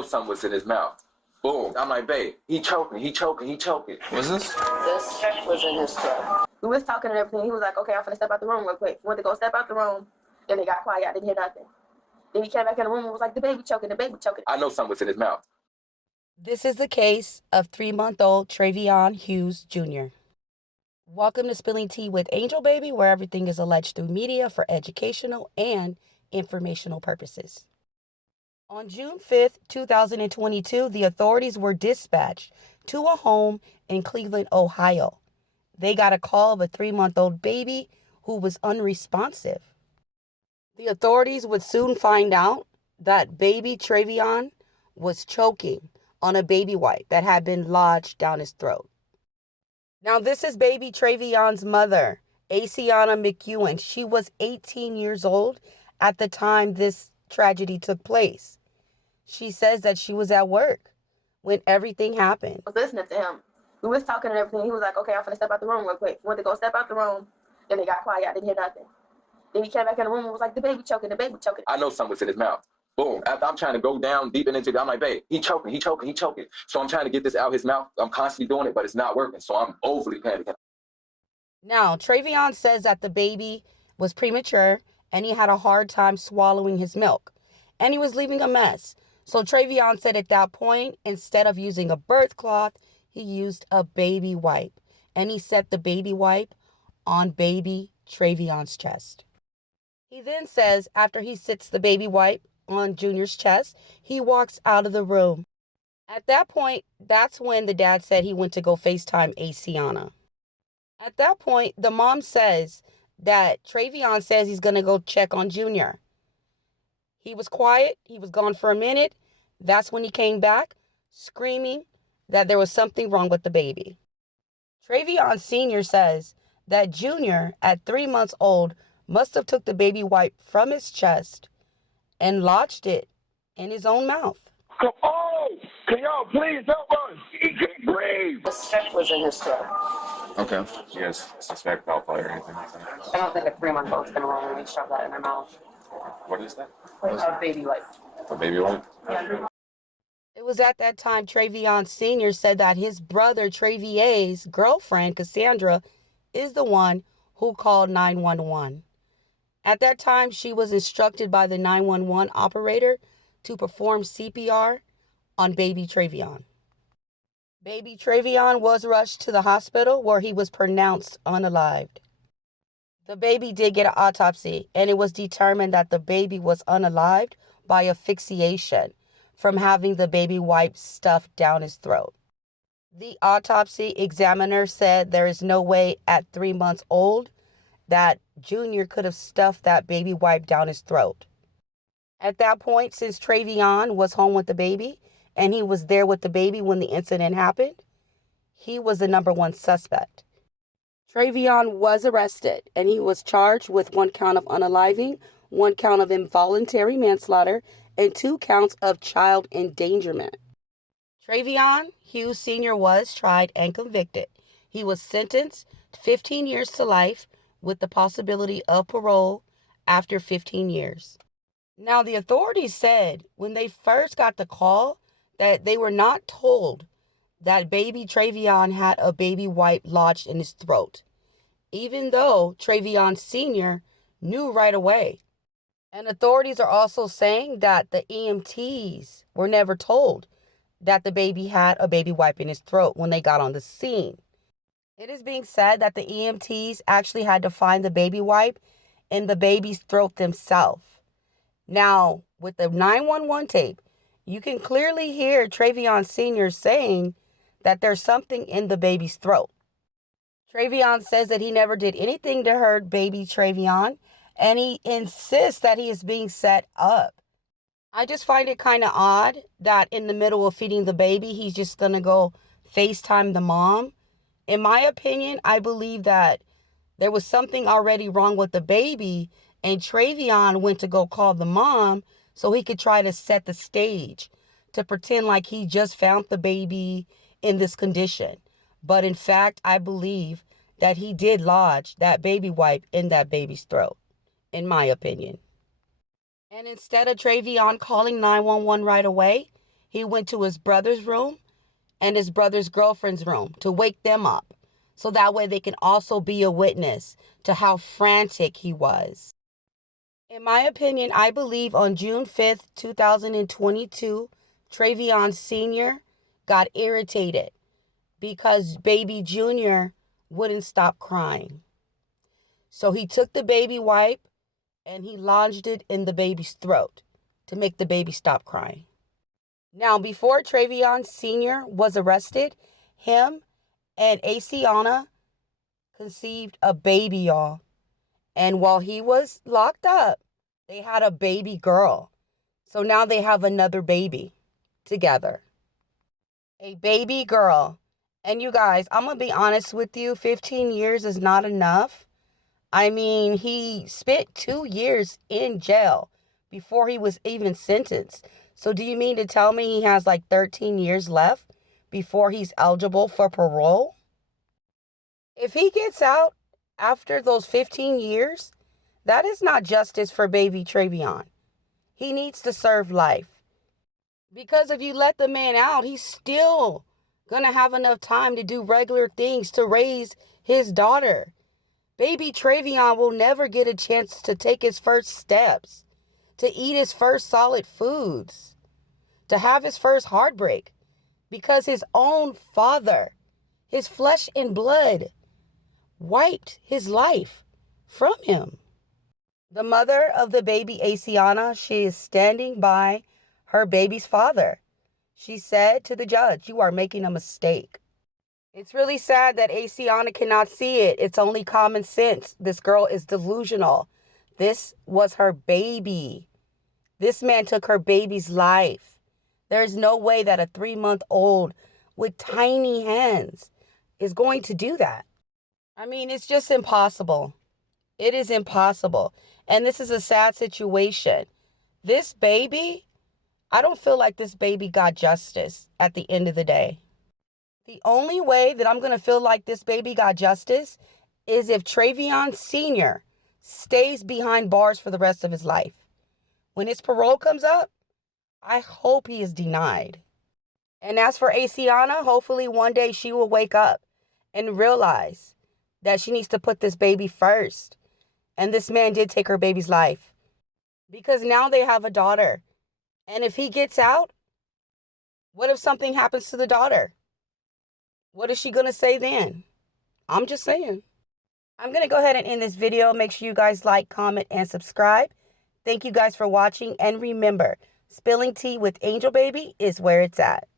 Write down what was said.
know something was in his mouth. Boom. I'm like, babe, he choking. What's this? This was in his throat. We was talking and everything. He was like, okay, I'm finna step out the room real quick. He went to go step out the room. Then they got quiet. I didn't hear nothing. Then he came back in the room and was like, the baby choking. I know something was in his mouth. This is the case of 3-month-old Traveon Hughes Jr. Welcome to Spilling Tea with Angel Baby, where everything is alleged through media for educational and informational purposes. On June 5th, 2022, the authorities were dispatched to a home in Cleveland, Ohio. They got a call of a 3-month-old baby who was unresponsive. The authorities would soon find out that baby Traveon was choking on a baby wipe that had been lodged down his throat. Now, this is baby Traveon's mother, Asiana McEwen. She was 18 years old at the time this tragedy took place. She says that she was at work when everything happened. I was listening to him. We was talking and everything. He was like, okay, I'm finna step out the room real quick. He went to go step out the room. Then they got quiet. I didn't hear nothing. Then he came back in the room and was like, the baby choking. I know something was in his mouth. Boom. After I'm trying to go down deep into it, I'm like, babe, he choking. So I'm trying to get this out of his mouth. I'm constantly doing it, but it's not working. So I'm overly panicking. Now, Traveon says that the baby was premature and he had a hard time swallowing his milk and he was leaving a mess. So Traveon said at that point, instead of using a birth cloth, he used a baby wipe and he set the baby wipe on baby Traveon's chest. He then says after he sits the baby wipe on Junior's chest, he walks out of the room. At that point, that's when the dad said he went to go FaceTime Asiana. At that point, the mom says that Traveon says he's going to go check on Junior. He was quiet. He was gone for a minute. That's when he came back screaming that there was something wrong with the baby. Traveon Sr. says that Junior, at 3 months old, must have took the baby wipe from his chest and lodged it in his own mouth. Come on! Can y'all please help us? He can't breathe! This was in his throat. Okay. You guys suspect foul play or anything like that? I don't think a 3-month-old's gonna willingly shove that in their mouth. What is that? A baby wipe. A baby wipe? Yeah. It was at that time Traveon Sr. said that his brother Travier's girlfriend, Cassandra, is the one who called 911. At that time, she was instructed by the 911 operator to perform CPR on baby Traveon. Baby Traveon was rushed to the hospital where he was pronounced unalived. The baby did get an autopsy, and it was determined that the baby was unalived by asphyxiation from having the baby wipe stuffed down his throat. The autopsy examiner said there is no way at 3 months old that Junior could have stuffed that baby wipe down his throat. At that point, since Traveon was home with the baby and he was there with the baby when the incident happened, he was the number one suspect. Traveon was arrested and he was charged with 1 count of unaliving, 1 count of involuntary manslaughter, and 2 counts of child endangerment. Traveon Hughes Sr. was tried and convicted. He was sentenced to 15 years to life with the possibility of parole after 15 years. Now, the authorities said when they first got the call that they were not told that baby Traveon had a baby wipe lodged in his throat, even though Traveon Sr. knew right away. And authorities are also saying that the EMTs were never told that the baby had a baby wipe in his throat when they got on the scene. It is being said that the EMTs actually had to find the baby wipe in the baby's throat themselves. Now, with the 911 tape, you can clearly hear Traveon Sr. saying that there's something in the baby's throat. Traveon says that he never did anything to hurt baby Traveon, and he insists that he is being set up. I just find it kind of odd that in the middle of feeding the baby, he's just going to go FaceTime the mom. In my opinion, I believe that there was something already wrong with the baby, and Traveon went to go call the mom so he could try to set the stage to pretend like he just found the baby in this condition. But in fact, I believe that he did lodge that baby wipe in that baby's throat, in my opinion. And instead of Traveon calling 911 right away, He went to his brother's room and his brother's girlfriend's room to wake them up, so that way they can also be a witness to how frantic he was. In my opinion, I believe on June 5th, 2022, Traveon Sr. got irritated because baby Junior wouldn't stop crying. So he took the baby wipe and he lodged it in the baby's throat to make the baby stop crying. Now, before Traveon Sr. was arrested, him and Asiana conceived a baby, y'all. And while he was locked up, they had a baby girl. So now they have another baby together. A baby girl. And you guys, I'm going to be honest with you, 15 years is not enough. I mean, he spent 2 years in jail before he was even sentenced. So do you mean to tell me he has like 13 years left before he's eligible for parole? If he gets out after those 15 years, that is not justice for baby Traveon. He needs to serve life. Because if you let the man out, he's still going to have enough time to do regular things to raise his daughter. Baby Traveon will never get a chance to take his first steps, to eat his first solid foods, to have his first heartbreak, because his own father, his flesh and blood, wiped his life from him. The mother of the baby, Asiana, she is standing by her baby's father. She said to the judge, "You are making a mistake." It's really sad that Asiana cannot see it. It's only common sense. This girl is delusional. This was her baby. This man took her baby's life. There's no way that a 3-month-old with tiny hands is going to do that. I mean, it's just impossible. It is impossible. And this is a sad situation. This baby, I don't feel like this baby got justice at the end of the day. The only way that I'm going to feel like this baby got justice is if Traveon Sr. stays behind bars for the rest of his life. When his parole comes up, I hope he is denied. And as for Asiana, hopefully one day she will wake up and realize that she needs to put this baby first. And this man did take her baby's life. Because now they have a daughter. And if he gets out, what if something happens to the daughter? What is she going to say then? I'm just saying. I'm going to go ahead and end this video. Make sure you guys like, comment, and subscribe. Thank you guys for watching. And remember, spilling tea with Angel Baby is where it's at.